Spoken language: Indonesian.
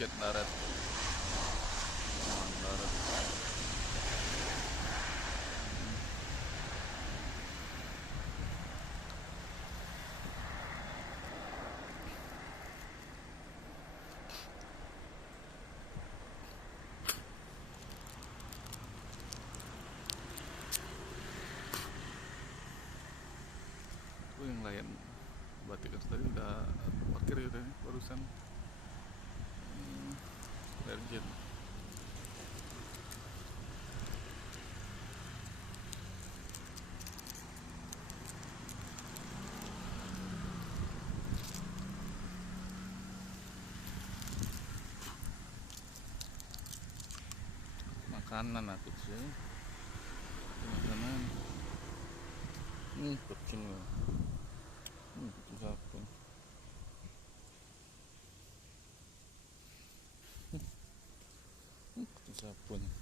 jet darat. Darat. Yang lain berarti kan tadi udah parkir ya udah barusan Virgin. Makanan aku sih makanan kucing loh, kucing siapa kucing siapa nih.